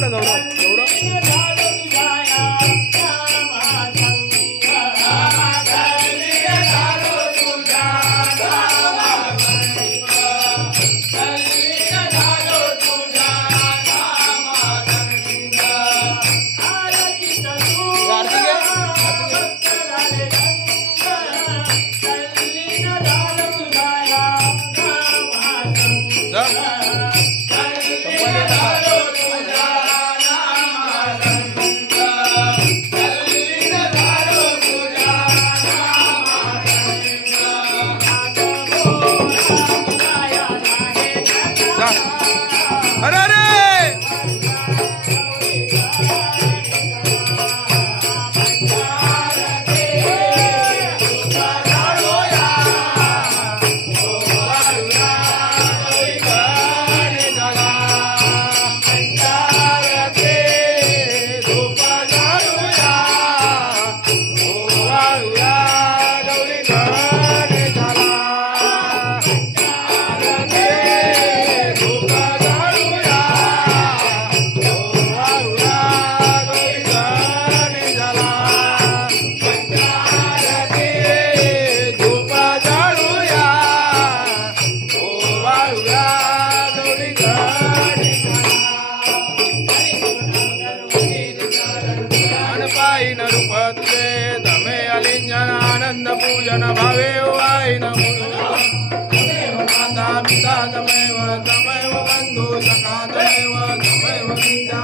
गौरव गौरव अरे अरे आनंद पूजन भावे वाई नमो माता पिता तमेव तमेव बंधु सखा तमेव तमेव विद्या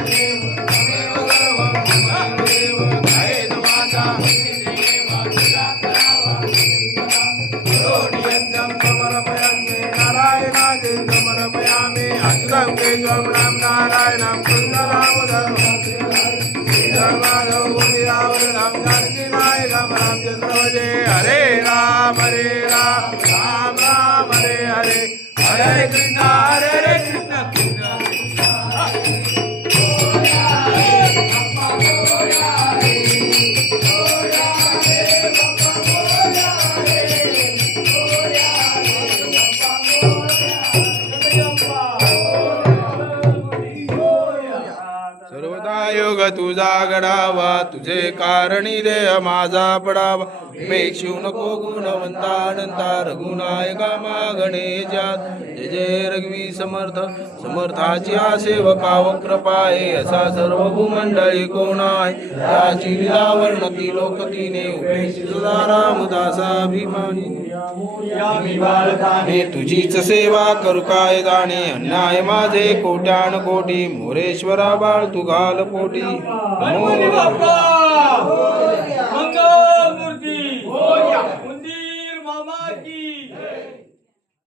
तमेव सर्वं तमेव जयेत वाचा करोडियन्तं समर्पयामि नारायणाय समर्पयामि अच्युतं केशवं राम नारायणं सुन्दरं हरे राम राम राम हरे हरे हरे कृष्णा हरे कृष्णा कृष्णा सर्वदा योग तुझा घडावा तुझे कारणी देह माझा पडावा पेक्षू नको गुणवंता अनंता रघुनायका मागणे जात जय जय रघुवी समर्थ समर्थाची सेवका वक्रपाये असा सर्व भूमंडळी कोण आहे त्याची लीला वर्णती लोकतीने उपेक्षित सदा रामदासाभिमानी मी तुझीच सेवा करू काय जाणे अन्याय माझे कोट्यान कोटी मोरेश्वरा बाळ तू घाल पोटी